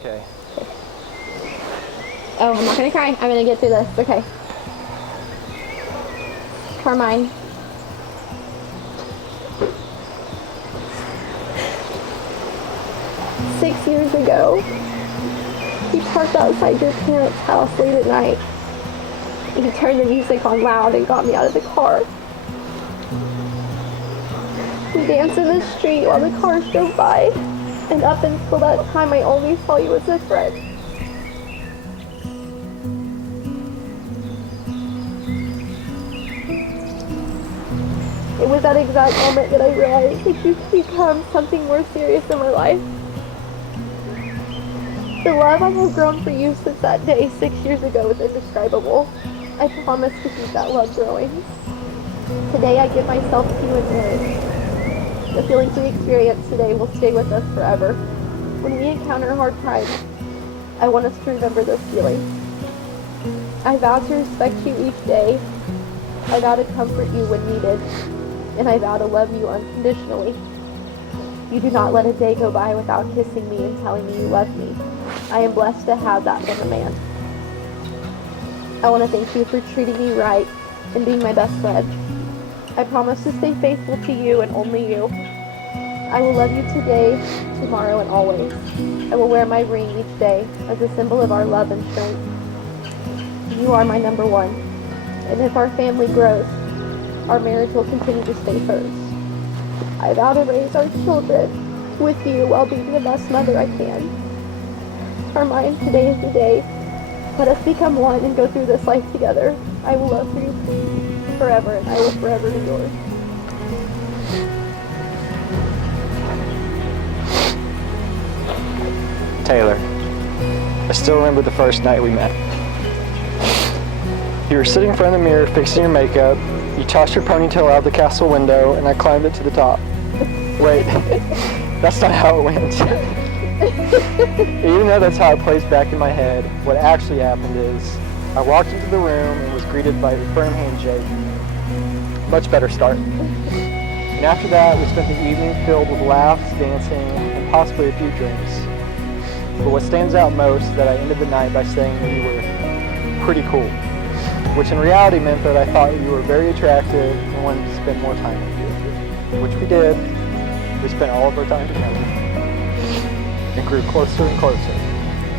Okay. Oh, I'm not gonna cry. I'm gonna get through this. Okay. Carmine. Six years ago, he parked outside your parents' house late at night. He turned the music on loud and got me out of the car. We danced in the street while the cars drove by, and up until that time I only saw you as a friend. It was that exact moment that I realized that you could become something more serious in my life. The love I have grown for you since that day 6 years ago is indescribable. I promise to keep that love growing. Today I give myself to you in marriage. The feelings we experience today will stay with us forever. When we encounter hard times, I want us to remember those feelings. I vow to respect you each day. I vow to comfort you when needed. And I vow to love you unconditionally. You do not let a day go by without kissing me and telling me you love me. I am blessed to have that from a man. I want to thank you for treating me right and being my best friend. I promise to stay faithful to you and only you. I will love you today, tomorrow, and always. I will wear my ring each day as a symbol of our love and strength. You are my number one. And if our family grows, our marriage will continue to stay first. I vow to raise our children with you while being the best mother I can. Carmine, today is the day. Let us become one and go through this life together. I will love you forever, and I will forever be yours. Taylor, I still remember the first night we met. You were sitting in front of the mirror fixing your makeup. You tossed your ponytail out the castle window, and I climbed it to the top. Wait, that's not how it went. Even though that's how it plays back in my head, what actually happened is I walked into the room and was greeted by a firm handshake. Much better start. And after that, we spent the evening filled with laughs, dancing, and possibly a few drinks. But what stands out most is that I ended the night by saying that you were pretty cool, which in reality meant that I thought you were very attractive and wanted to spend more time with you, which we did. We spent all of our time together and grew closer and closer.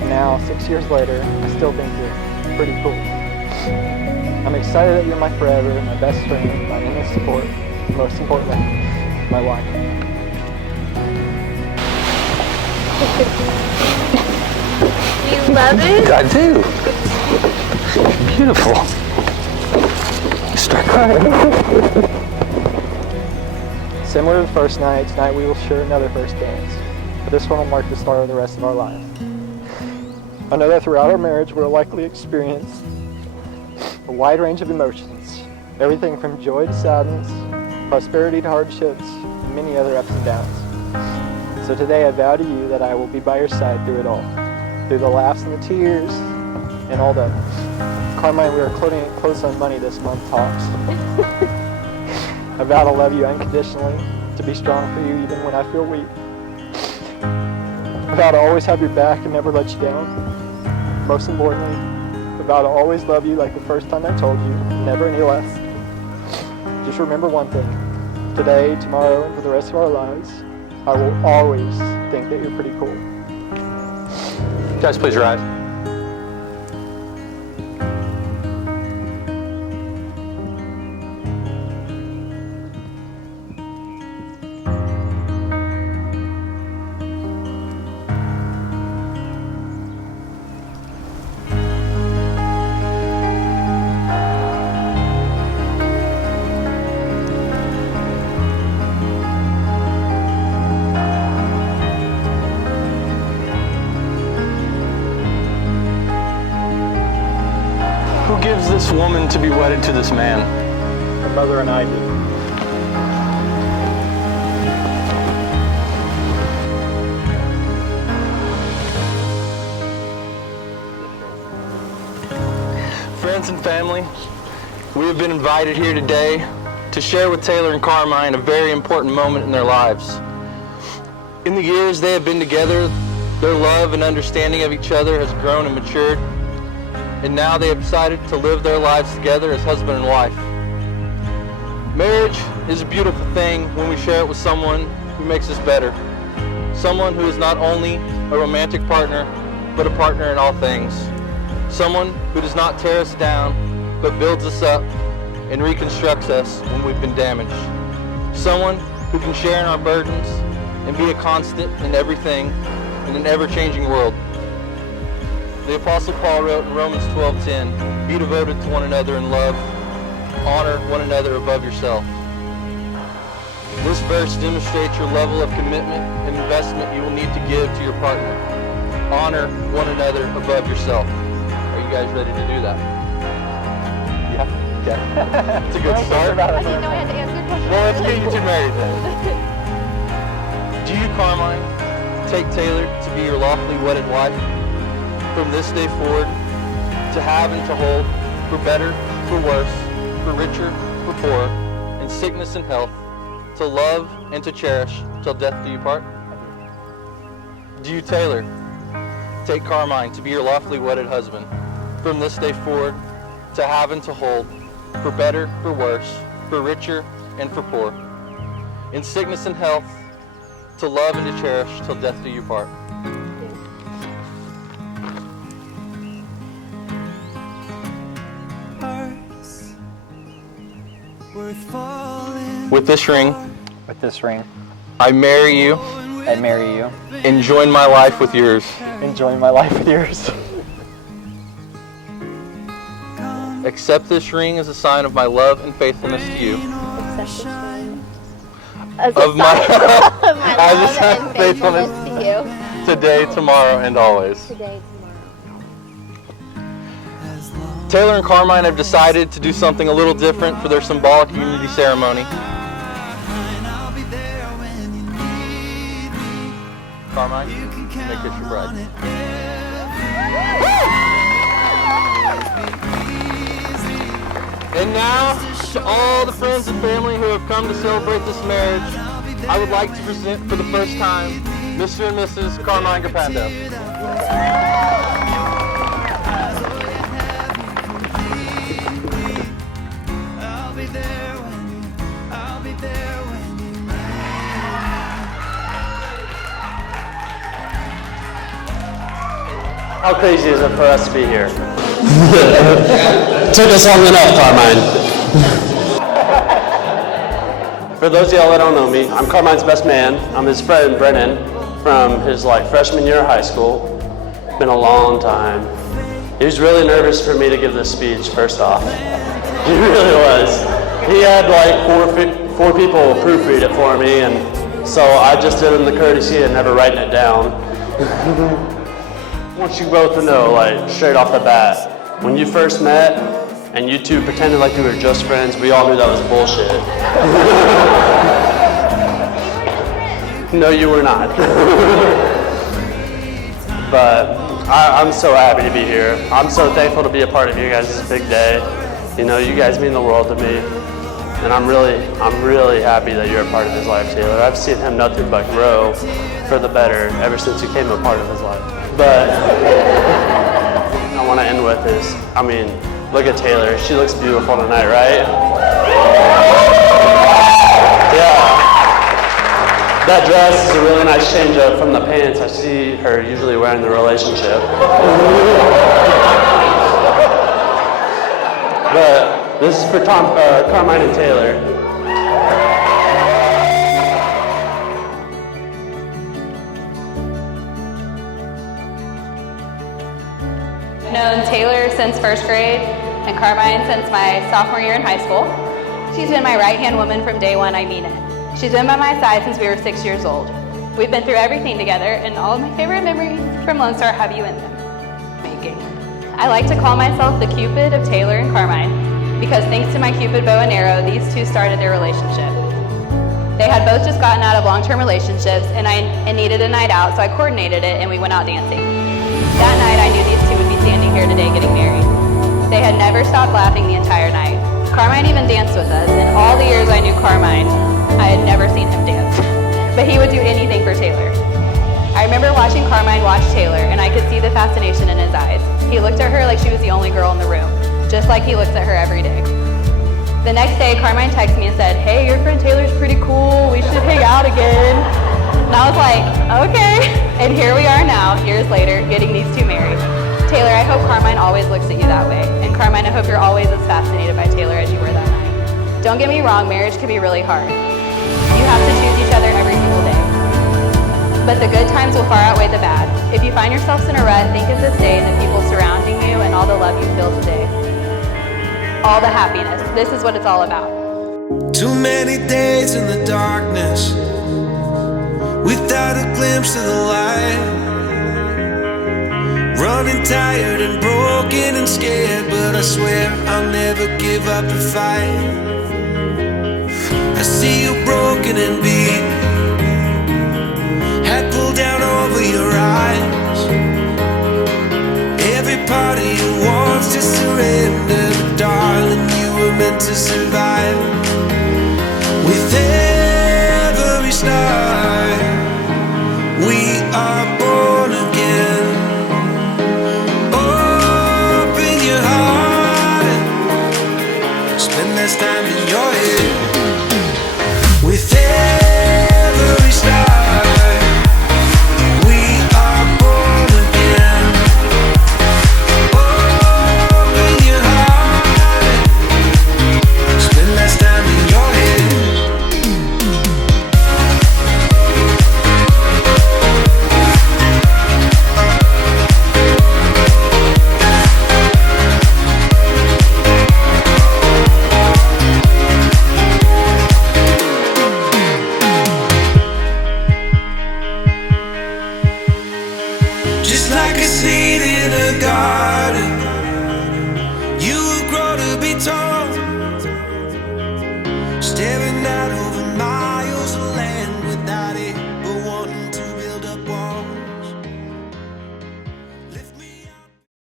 And now, 6 years later, I still think you're pretty cool. I'm excited that you're my forever, my best friend, my endless support, and most importantly, my wife. You love it? I do. Beautiful. Start crying. Similar to the first night, tonight we will share another first dance. But this one will mark the start of the rest of our lives. I know that throughout our marriage we'll likely experience a wide range of emotions, everything from joy to sadness, prosperity to hardships, and many other ups and downs. So today I vow to you that I will be by your side through it all, through the laughs and the tears, and all that. Carmine, we are close on money this month, talks. I vow to love you unconditionally, to be strong for you even when I feel weak. I vow to always have your back and never let you down. Most importantly, I vow to always love you like the first time I told you, never any less. Just remember one thing. Today, tomorrow, and for the rest of our lives, I will always think that you're pretty cool. Guys, please rise. Who gives this woman to be wedded to this man? Her mother and I do. Friends and family, we have been invited here today to share with Taylor and Carmine a very important moment in their lives. In the years they have been together, Their love and understanding of each other has grown and matured, and now they have decided to live their lives together as husband and wife. Marriage is a beautiful thing when we share it with someone who makes us better. Someone who is not only a romantic partner, but a partner in all things. Someone who does not tear us down, but builds us up and reconstructs us when we've been damaged. Someone who can share in our burdens and be a constant in everything in an ever-changing world. The Apostle Paul wrote in Romans 12:10, "Be devoted to one another in love. Honor one another above yourself." This verse demonstrates your level of commitment and investment you will need to give to your partner. Honor one another above yourself. Are you guys ready to do that? Yeah. Yeah. It's a good start. I didn't know I had to answer questions. Well, let's get you two married then. Do you, Carmine, take Taylor to be your lawfully wedded wife from this day forward, to have and to hold, for better, for worse, for richer, for poorer, in sickness and health, to love and to cherish till death do you part? Do you, Taylor, take Carmine to be your lawfully wedded husband from this day forward, to have and to hold, for better, for worse, for richer and for poor, in sickness and health, to love and to cherish till death do you part? With this ring, I marry you I marry you. and join my life with yours. Enjoying my life with yours. Accept this ring as a sign of my love and faithfulness to you. As Of my of my I love just have and faithfulness to you. today, tomorrow, and always. Today, tomorrow. Taylor and Carmine have decided to do something a little different for their symbolic unity ceremony. Carmine, make this your bride. And now, to all the friends and family who have come to celebrate this marriage, I would like to present for the first time Mr. and Mrs. Carmine Grippando. How crazy is it for us to be here? Took us long enough, Carmine. For those of y'all that don't know me, I'm Carmine's best man. I'm his friend, Brennan, from his freshman year of high school. Been a long time. He was really nervous for me to give this speech, first off. He really was. He had four people proofread it for me, and so I just did him the courtesy of never writing it down. I want you both to know, straight off the bat, when you first met and you two pretended like you were just friends, we all knew that was bullshit. No, you were not. But I'm so happy to be here. I'm so thankful to be a part of you guys' big day. You know, you guys mean the world to me. And I'm really happy that you're a part of his life, Taylor. I've seen him nothing but grow for the better ever since you became a part of his life. But I want to end with this. Look at Taylor. She looks beautiful tonight, right? Yeah. That dress is a really nice change up from the pants I see her usually wearing in the relationship. But this is for Carmine and Taylor. I've known Taylor since first grade and Carmine since my sophomore year in high school. She's been my right-hand woman from day one, I mean it. She's been by my side since we were 6 years old. We've been through everything together, and all of my favorite memories from Lone Star have you in them. Making. I like to call myself the Cupid of Taylor and Carmine because thanks to my Cupid bow and arrow, these two started their relationship. They had both just gotten out of long-term relationships and needed a night out, so I coordinated it and we went out dancing. That night I knew these two would be standing here today getting married. They had never stopped laughing the entire night. Carmine even danced with us. In all the years I knew Carmine, I had never seen him dance. But he would do anything for Taylor. I I remember watching Carmine watch Taylor, and I could see the fascination in his eyes. He looked at her like she was the only girl in the room, just like he looks at her every day. The next day, Carmine texted me and said, "Hey, your friend Taylor's pretty cool. We should hang out again." And I was like, okay. And here we are now, years later, getting these two married. Taylor, I hope Carmine always looks at you that way. And Carmine, I hope you're always as fascinated by Taylor as you were that night. Don't get me wrong, marriage can be really hard. You have to choose each other every single day. But the good times will far outweigh the bad. If you find yourselves in a rut, think of this day and the people surrounding you and all the love you feel today. All the happiness. This is what it's all about. Too many days in the darkness, without a glimpse of the light. Running tired and broken and scared, but I swear I'll never give up the fight. I see you broken and beat, head pulled down over your eyes. Every part of you wants to surrender, but darling, you were meant to survive. With every star, we are born again. Open your heart and spend less time in your head. With every star, we are born again. Open your heart and spend less time in your head. Just like a seed in a garden,